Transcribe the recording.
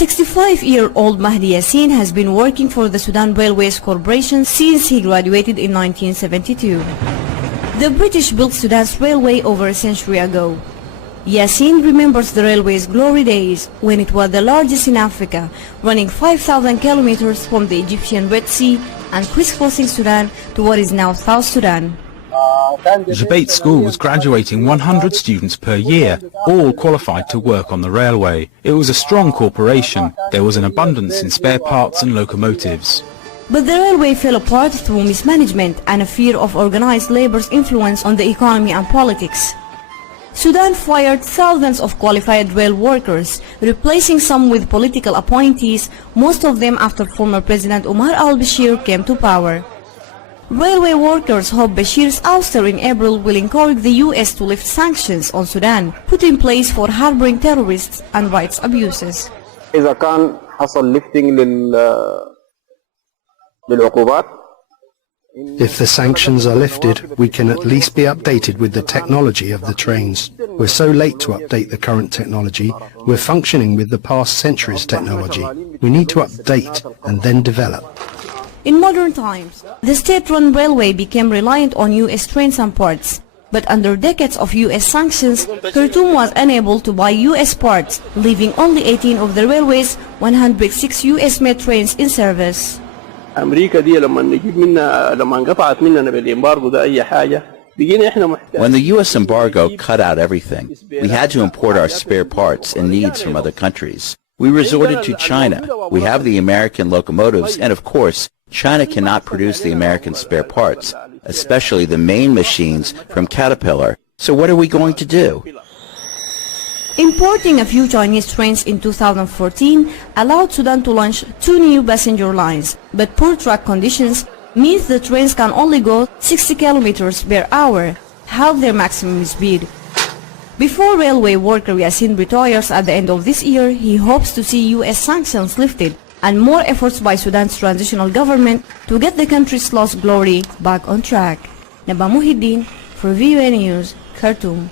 65-year-old Mahdi Yassin has been working for the Sudan Railways Corporation since he graduated in 1972. The British built Sudan's railway over a century ago. Yassin remembers the railway's glory days when it was the largest in Africa, running 5,000 kilometers from the Egyptian Red Sea and crisscrossing Sudan to what is now South Sudan. The debate school was graduating 100 students per year, all qualified to work on the railway. It was a strong corporation. There was an abundance in spare parts and locomotives. But the railway fell apart through mismanagement and a fear of organized labor's influence on the economy and politics. Sudan fired thousands of qualified rail workers, replacing some with political appointees, most of them after former President Omar al-Bashir came to power. Railway workers hope Bashir's ouster in April will encourage the U.S. to lift sanctions on Sudan, put in place for harboring terrorists and rights abuses. إذا كان حصل lifting للعقوبات. If the sanctions are lifted, we can at least be updated with the technology of the trains. We're so late to update the current technology, we're functioning with the past century's technology. We need to update and then develop. In modern times, the state-run railway became reliant on U.S. trains and parts. But under decades of U.S. sanctions, Khartoum was unable to buy U.S. parts, leaving only 18 of the railway's 106 U.S.-made trains in service. When the U.S. embargo cut out everything, we had to import our spare parts and needs from other countries. We resorted to China. We have the American locomotives, and of course, China cannot produce the American spare parts, especially the main machines from Caterpillar. So what are we going to do? Importing a few Chinese trains in 2014 allowed Sudan to launch 2 new passenger lines, but poor track conditions means the trains can only go 60 kilometers per hour, half their maximum speed. Before railway worker Yassin retires at the end of this year, he hopes to see U.S. sanctions lifted and more efforts by Sudan's transitional government to get the country's lost glory back on track. Naba Muhyiddin for VOA News, Khartoum.